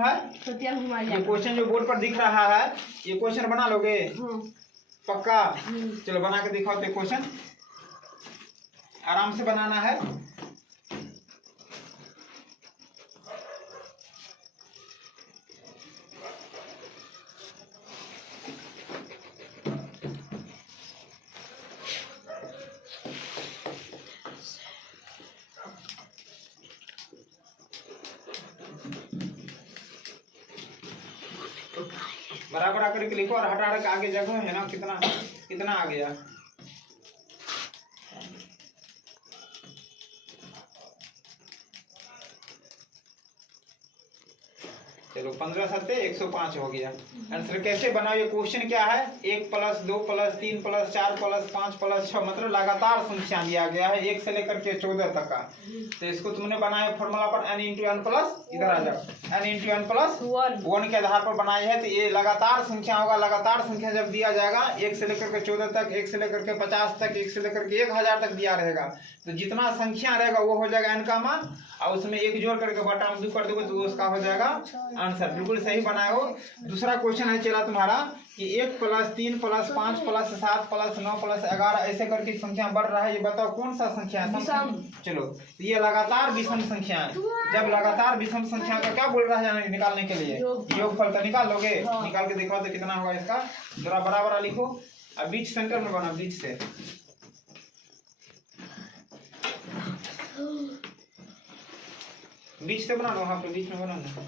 है ये क्वेश्चन जो बोर्ड पर दिख रहा है, ये क्वेश्चन बना लोगे? पक्का? चलो बना के दिखाओ तो क्वेश्चन आराम से बनाना है। बराबर आकर के लिखो और हटा हटा के आगे जगह है ना, कितना कितना आ गया? चलो 15 सत्ते 105 हो गया। आंसर कैसे बनाओ? ये क्वेश्चन क्या है? 1 + 2 + 3 + 4 + 5 + 6 मतलब लगातार संख्या दिया गया है 1 से लेकर के 14 तक का। तो इसको तुमने बनाया फॉर्मूला पर n × n प्लस, इधर आ जाओ, n × n + 1 के आधार पर बनाई है। तो ये लगातार संख्या होगा। लगातार संख्या जब दिया जाएगा 1 से लेकर के 14 तक, 1 से लेकर के 50 तक, 1 से लेकर के 1000 तक दिया रहेगा। तो जितना संख्या रहेगा वो हो जाएगा n का मान, और उसमें 1 जोड़ करके बटा में 2 कर दोगे तो उसका हो जाएगा आंसर। बिल्कुल सही बनाए हो। दूसरा क्वेश्चन है चला तुम्हारा कि 1 + 3 + 5 + 7 + 9 + 11 ऐसे करके संख्या बढ़ रहा है। ये बताओ कौन सा संख्या है? चलो तो ये लगातार विषम संख्या है। जब लगातार विषम संख्या का क्या बोल रहा है निकालने के लिए? योगफल। तो निकाल लोगे? निकाल के दिखाओ तो कितना होगा इसका। जरा बराबर लिखो, अब बीच सेंटर में बना, बीच से बीच से बना लो। वहाँ पे बीच में बना लो।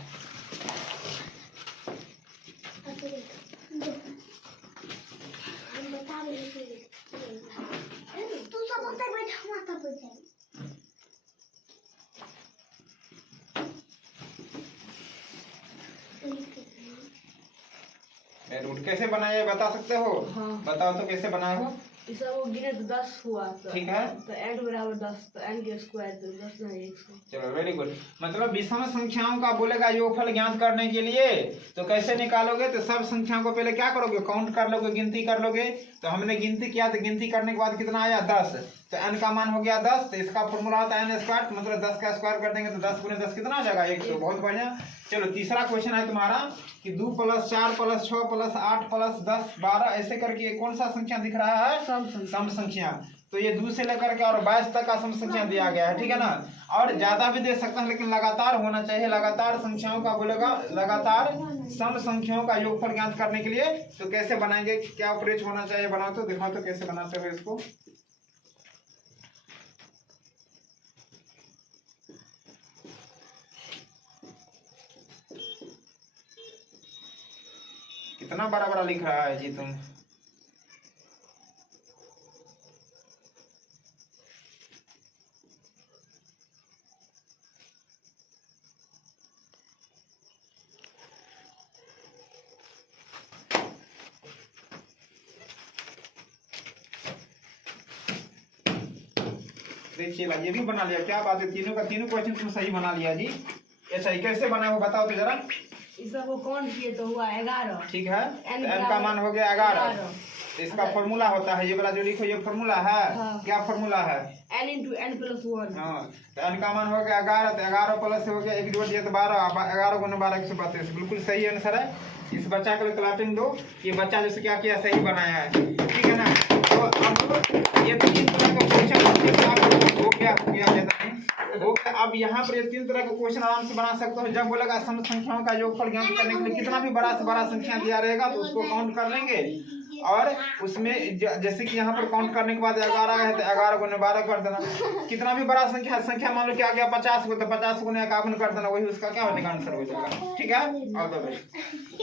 रूट कैसे बनाया बता सकते हो? हाँ। बताओ तो कैसे बनाए हो? वो गिने तो 10 हुआ, तो ठीक है, तो n = 10, तो n के स्क्वायर तो 10 नहीं 100। चलो वेरी गुड। मतलब विषम संख्याओं का बोलेगा योगफल ज्ञात करने के लिए तो कैसे निकालोगे? तो सब संख्याओं को पहले क्या करोगे? काउंट कर लोगे, गिनती कर लोगे। तो हमने गिनती किया, तो गिनती करने के बाद कितना आया? 10। तो n का मान हो गया 10। तो इसका फॉर्मूला होता है n², मतलब 10 का स्क्वायर कर देंगे तो 10 × 10 कितना हो जाएगा? 100। बहुत बढ़िया। चलो तीसरा क्वेश्चन है तुम्हारा कि 2 + 4 + 6 + 8 + 10 12 ऐसे करके कौन सा संख्या दिख रहा है? सम संख्या। तो ये 2 से लेकर के और 22 तक का सम संख्या दिया गया है, ठीक है ना। और ज्यादा भी दे सकता है लेकिन लगातार होना चाहिए। लगातार संख्याओं का बोलेगा, लगातार सम संख्याओं का योगफल ज्ञात करने के लिए तो कैसे बनाएंगे? क्या ऑपरेट होना चाहिए? बनाओ तो दिखाओ तो कैसे बनाते हो इसको। कितना बड़ा बड़ा लिख रहा है जी तुम। देखिए ये भी बना लिया, क्या बात है। तीनों का तीनों क्वेश्चन तुम सही बना लिया जी। अच्छा ये कैसे बना वो बताओ तो जरा। इसको काउंट किए तो हुआ 11। ठीक है, n का मान हो गया 11। तो इसका फॉर्मूला होता है ये वाला जो लिखो, ये फॉर्मूला है। हाँ। क्या फॉर्मूला है? n × n + 1। हाँ, तो n का मान हो गया 11। तो 11 प्लस हो गया 1 जोड़ दिया तो 12। 11 × 12 132। बिल्कुल सही आंसर है। इस बच्चा को क्लापिंग दो। ये बच्चा जैसे क्या किया, सही बनाया है, ठीक है ना। तो अब ये 3 तरह का क्वेश्चन हो गया जाता है। अब यहाँ पर ये 3 तरह का क्वेश्चन आराम से बना सकते हो। जब बोलेगा सम संख्याओं का योगफल ज्ञात करने के लिए कितना भी बड़ा से बड़ा संख्या दिया रहेगा तो उसको काउंट कर लेंगे। और उसमें जैसे कि यहाँ पर काउंट करने के बाद 11 है तो 11 × 12 कर देना। कितना भी बड़ा संख्या मान लो क्या गया 50 को, तो 50 × 51 कर देना। वही उसका क्या होने का आंसर हो जाएगा, ठीक है। All the best.